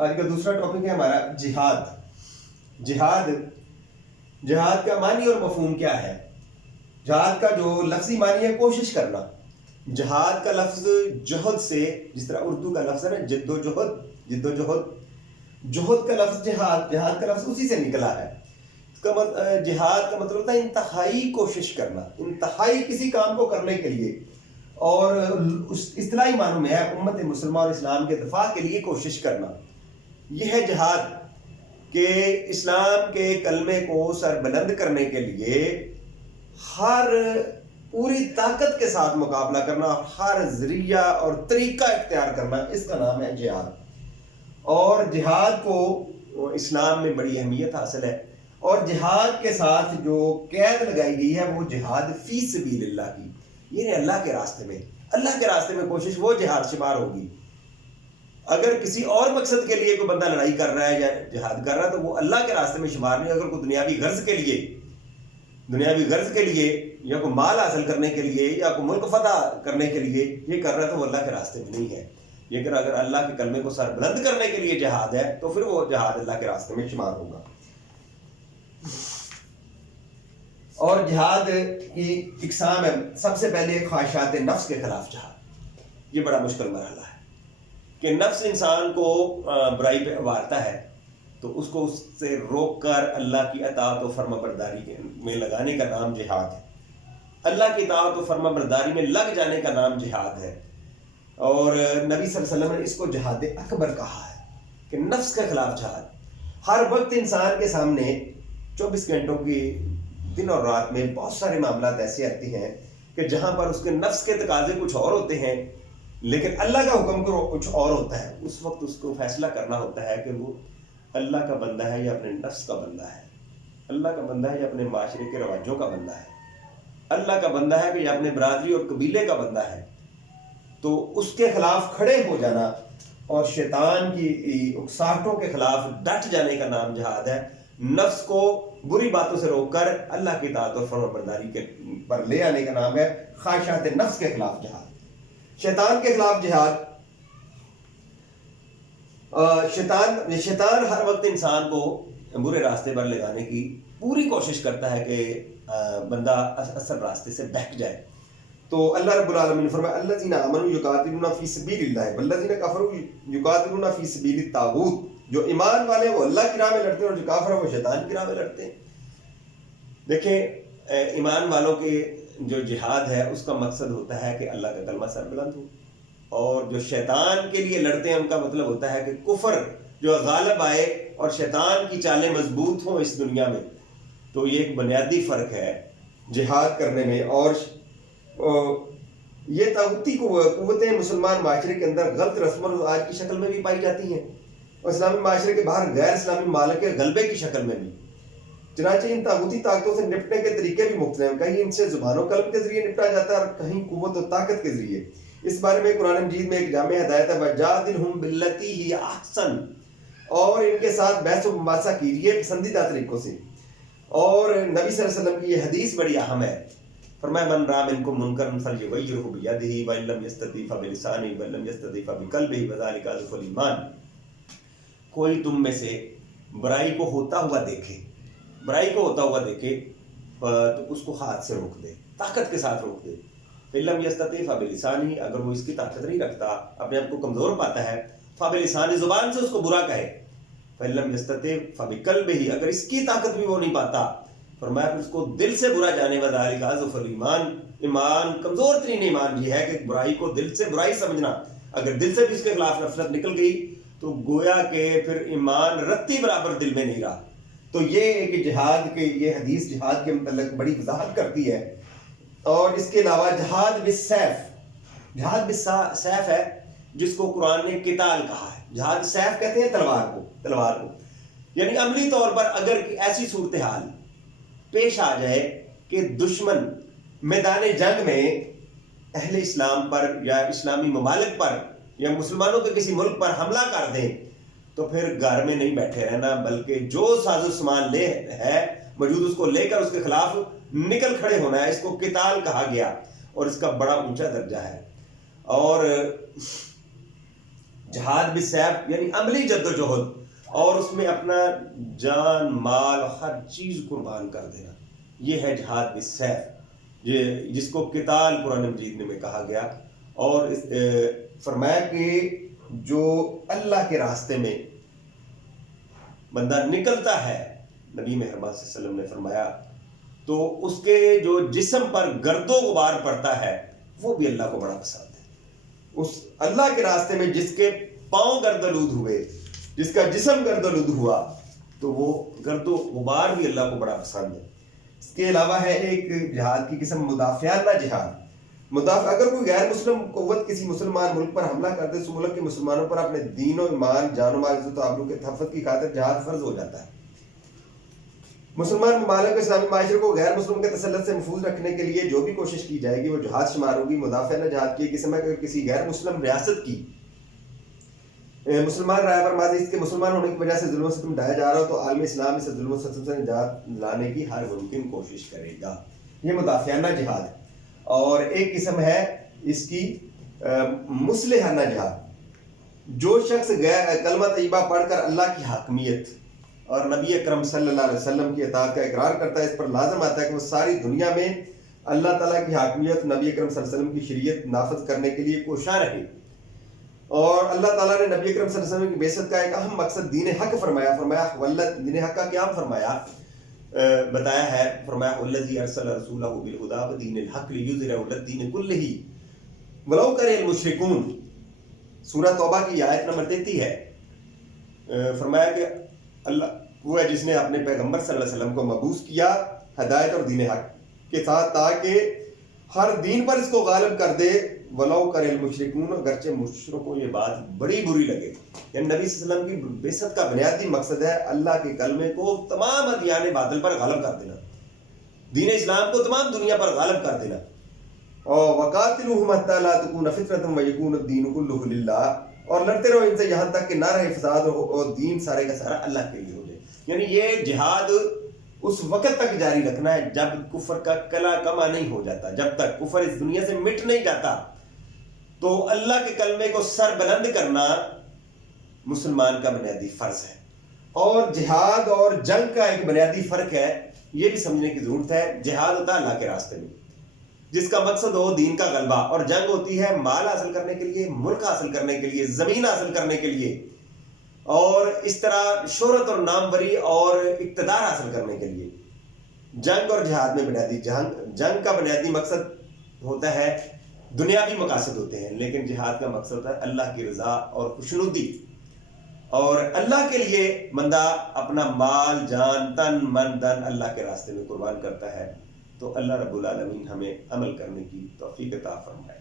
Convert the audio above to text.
آج کا دوسرا ٹاپک ہے ہمارا جہاد۔ جہاد کا معنی اور مفہوم کیا ہے؟ جہاد کا جو لفظی معنی ہے کوشش کرنا۔ جہاد کا لفظ جہد سے، جس طرح اردو کا لفظ ہے نا جد و جہد، جہد کا لفظ جہاد کا لفظ اسی سے نکلا ہے۔ جہاد کا مطلب ہوتا ہے انتہائی کوشش کرنا، انتہائی کسی کام کو کرنے کے لیے، اور اس اصطلاحی معنوں میں ہے امت مسلمہ اور اسلام کے دفاع کے لیے کوشش کرنا۔ یہ ہے جہاد کہ اسلام کے کلمے کو سر بلند کرنے کے لیے ہر پوری طاقت کے ساتھ مقابلہ کرنا، ہر ذریعہ اور طریقہ اختیار کرنا، اس کا نام ہے جہاد۔ اور جہاد کو اسلام میں بڑی اہمیت حاصل ہے، اور جہاد کے ساتھ جو قید لگائی گئی ہے وہ جہاد فی سبیل اللہ کی، یعنی اللہ کے راستے میں کوشش، وہ جہاد شمار ہوگی۔ اگر کسی اور مقصد کے لیے کوئی بندہ لڑائی کر رہا ہے یا جہاد کر رہا ہے تو وہ اللہ کے راستے میں شمار نہیں۔ اگر کوئی دنیاوی غرض کے لیے یا کوئی مال حاصل کرنے کے لیے یا کوئی ملک فتح کرنے کے لیے یہ کر رہا ہے تو وہ اللہ کے راستے میں نہیں ہے۔ لیکن اگر اللہ کے کلمے کو سر بلند کرنے کے لیے جہاد ہے تو پھر وہ جہاد اللہ کے راستے میں شمار ہوگا۔ اور جہاد کی اقسام ہے، سب سے پہلے خواہشات نفس کے خلاف جہاد۔ یہ بڑا مشکل مرحلہ ہے کہ نفس انسان کو برائی پہ ابھارتا ہے تو اس کو اس سے روک کر اللہ کی اطاعت و فرما برداری میں لگانے کا نام جہاد ہے۔ اللہ کی اطاعت و فرما برداری میں لگ جانے کا نام جہاد ہے۔ اور نبی صلی اللہ علیہ وسلم نے اس کو جہاد اکبر کہا ہے کہ نفس کے خلاف جہاد۔ ہر وقت انسان کے سامنے 24 گھنٹوں کی دن اور رات میں بہت سارے معاملات ایسے آتے ہیں کہ جہاں پر اس کے نفس کے تقاضے کچھ اور ہوتے ہیں لیکن اللہ کا حکم کچھ اور ہوتا ہے۔ اس وقت اس کو فیصلہ کرنا ہوتا ہے کہ وہ اللہ کا بندہ ہے یا اپنے نفس کا بندہ ہے، اللہ کا بندہ ہے یا اپنے معاشرے کے رواجوں کا بندہ ہے، اللہ کا بندہ ہے کہ یا اپنے برادری اور قبیلے کا بندہ ہے۔ تو اس کے خلاف کھڑے ہو جانا اور شیطان کی اکساہٹوں کے خلاف ڈٹ جانے کا نام جہاد ہے۔ نفس کو بری باتوں سے روک کر اللہ کی اطاعت اور فرما برداری کے پر لے آنے کا نام ہے خواہشات نفس کے خلاف جہاد۔ شیطان کے خلاف جہاد، شیطان ہر وقت انسان کو برے راستے پر لے جانے کی پوری کوشش کرتا ہے کہ بندہ اصل راستے سے بہک جائے۔ تو اللہ رب العالمین نے فرمایا الذین آمنوا یقاتلون فی سبیل اللہ والذین کفروا یقاتلون فی سبیل الطاغوت۔ جو ایمان والے وہ اللہ کی راہ میں لڑتے ہیں اور جو کافر ہیں وہ شیطان کی راہ میں لڑتے ہیں۔ دیکھیں ایمان والوں کے جو جہاد ہے اس کا مقصد ہوتا ہے کہ اللہ کا کلمہ سر بلند ہو، اور جو شیطان کے لیے لڑتے ہیں ان کا مطلب ہوتا ہے کہ کفر جو غالب آئے اور شیطان کی چالیں مضبوط ہوں اس دنیا میں۔ تو یہ ایک بنیادی فرق ہے جہاد کرنے میں۔ اور یہ طاغوتی قوتیں مسلمان معاشرے کے اندر غلط رسم و رواج کی شکل میں بھی پائی جاتی ہیں اور اسلامی معاشرے کے باہر غیر اسلامی ممالک کے غلبے کی شکل میں بھی۔ چنانچہ ان طاغوتی طاقتوں سے نپٹنے کے طریقے بھی مختلف ہیں، کہیں ان سے زبان و قلب کے ذریعے نپٹا جاتا ہے اور کہیں قوت و طاقت کے ذریعے۔ اس بارے میں قرآن مجید میں ایک جامع ہدایت ہے وَجَادِلْهُمْ بِالَّتِي هِيَ أَحْسَنُ، اور ان کے ساتھ بحث و مباحثہ کیجیے پسندیدہ طریقوں سے۔ اور نبی صلی اللہ علیہ وسلم کی یہ حدیث بڑی اہم ہے، فرمایا من رأى منكم منكرا فليغيره بيده وإن لم يستطع فبلسانه وإن لم يستطع فبقلبه وذلك أضعف الإيمان۔ کوئی تم میں سے برائی کو ہوتا ہوا دیکھے تو اس کو ہاتھ سے روک دے، طاقت کے ساتھ روک دے۔ فإن لم يستطع فبلسانه، اگر وہ اس کی طاقت نہیں رکھتا، اپنے آپ کو کمزور پاتا ہے، فبلسانه، زبان سے اس کو برا کہے، فإن لم يستطع فبقلبه، اگر اس کی طاقت بھی وہ نہیں پاتا، فرمایا پھر اس کو دل سے برا جانے وذالک اضعف الایمان، ایمان کمزور ترین ایمان یہ ہے کہ برائی کو دل سے برائی سمجھنا۔ اگر دل سے بھی اس کے خلاف نفرت نکل گئی تو گویا کہ پھر ایمان رتی برابر دل میں نہیں رہا۔ تو یہ کہ جہاد کے یہ حدیث جہاد کے متعلق بڑی وضاحت کرتی ہے۔ اور اس کے علاوہ جہاد بالسیف ہے جس کو قرآن نے قتال کہا ہے۔ جہاد سیف کہتے ہیں تلوار کو، یعنی عملی طور پر اگر ایسی صورتحال پیش آ جائے کہ دشمن میدان جنگ میں اہل اسلام پر یا اسلامی ممالک پر یا مسلمانوں کے کسی ملک پر حملہ کر دیں تو پھر گھر میں نہیں بیٹھے رہنا، بلکہ جو ساز و سامان موجود اس کو لے کر اس کے خلاف نکل کھڑے ہونا ہے۔ اس کو قتال کہا گیا اور اس کا بڑا اونچا درجہ ہے۔ اور جہاد جہاد بالسیف یعنی عملی جدوجہد، اور اس میں اپنا جان مال ہر چیز قربان کر دینا، یہ ہے جہاد بالسیف، جس کو قتال قرآن مجید میں کہا گیا۔ اور فرمایا کہ جو اللہ کے راستے میں بندہ نکلتا ہے، نبی مہربان صلی اللہ علیہ وسلم نے فرمایا، تو اس کے جو جسم پر گرد و غبار پڑتا ہے وہ بھی اللہ کو بڑا پسند ہے۔ اس اللہ کے راستے میں جس کے پاؤں گردآلود ہوئے، جس کا جسم گردآلود ہوا، تو وہ گرد و غبار بھی اللہ کو بڑا پسند ہے۔ اس کے علاوہ ہے ایک جہاد کی قسم مدافعانہ جہاد۔ اگر کوئی غیر مسلم قوت کسی مسلمان ملک پر حملہ کرتے، اس ملک کے مسلمانوں پر اپنے دین و ایمان، جان و مال، عزت و آبرو کے تحفظ کی خاطر جہاد فرض ہو جاتا ہے۔ مسلمان ممالک اسلامی معاشرے کو غیر مسلم کے تسلط سے محفوظ رکھنے کے لیے جو بھی کوشش کی جائے گی وہ جہاد شمار ہوگی۔ مدافعانہ جہاد کی قسم ہے کہ کسی غیر مسلم ریاست کی مسلمان رائے پر ماضی اس کے مسلمان ہونے کی وجہ سے ظلم و ستم ڈھایا جا رہا ہو تو عالم اسلام اسے ظلم و ستم سے نجات دلانے کی ہر ممکن کوشش کرے گا۔ یہ مدافعانہ جہاد ہے۔ اور ایک قسم ہے اس کی مصلحانہ جہاد۔ جو شخص کلمہ طیبہ پڑھ کر اللہ کی حاکمیت اور نبی اکرم صلی اللہ علیہ وسلم کی اطاعت کا اقرار کرتا ہے، اس پر لازم آتا ہے کہ وہ ساری دنیا میں اللہ تعالیٰ کی حاکمیت، نبی اکرم صلی اللہ علیہ وسلم کی شریعت نافذ کرنے کے لیے کوشاں رہے۔ اور اللہ تعالیٰ نے نبی اکرم صلی اللہ علیہ وسلم کی بعثت کا ایک اہم مقصد دین حق فرمایا واللہ دین حق کا کیا فرمایا بتایا ہے، فرمایا والذی ارسل رسولہ بالہدی ودین الحق لیظہرہ علی الدین کلہ ولو کرہ المشرکون۔ سورہ توبہ کی آیت نمبر 33 ہے۔ فرمایا کہ اللہ وہ ہے جس نے اپنے پیغمبر صلی اللہ علیہ وسلم کو مبعوث کیا ہدایت اور دین حق کے ساتھ تاکہ ہر دین پر اس کو غالب کر دے، ولو کرہ المشرکون، اگرچہ مشرکوں کو یہ بات بڑی بری لگے۔ یعنی نبی صلی اللہ علیہ وسلم کی بعثت کا بنیادی مقصد ہے اللہ کے کلمے کو تمام ادیان باطل پر غالب کر دینا، دین اسلام کو تمام دنیا پر غالب کر دینا۔ اور وقاتلوہم حتی لا تکون فتنۃ ویکون الدین کلہ للہ، اور لڑتے رہو ان سے یہاں تک کہ نہ رہے فساد اور دین سارے کا سارا اللہ کے لیے ہو جائے۔ یعنی یہ جہاد اس وقت تک جاری رکھنا ہے جب کفر کا کلا کما نہیں ہو جاتا، جب تک کفر اس دنیا سے مٹ نہیں جاتا، تو اللہ کے کلمے کو سر بلند کرنا مسلمان کا بنیادی فرض ہے۔ اور جہاد اور جنگ کا ایک بنیادی فرق ہے، یہ بھی سمجھنے کی ضرورت ہے۔ جہاد ہوتا ہے اللہ کے راستے میں جس کا مقصد ہو دین کا غلبہ، اور جنگ ہوتی ہے مال حاصل کرنے کے لیے، ملک حاصل کرنے کے لیے، زمین حاصل کرنے کے لیے، اور اس طرح شہرت اور ناموری اور اقتدار حاصل کرنے کے لیے۔ جنگ اور جہاد میں بنیادی جنگ کا بنیادی مقصد ہوتا ہے، دنیاوی مقاصد ہوتے ہیں، لیکن جہاد کا مقصد ہے اللہ کی رضا اور خوشنودی۔ اور اللہ کے لیے بندہ اپنا مال، جان، تن، من، دن اللہ کے راستے میں قربان کرتا ہے۔ تو اللہ رب العالمین ہمیں عمل کرنے کی توفیق عطا فرمائے۔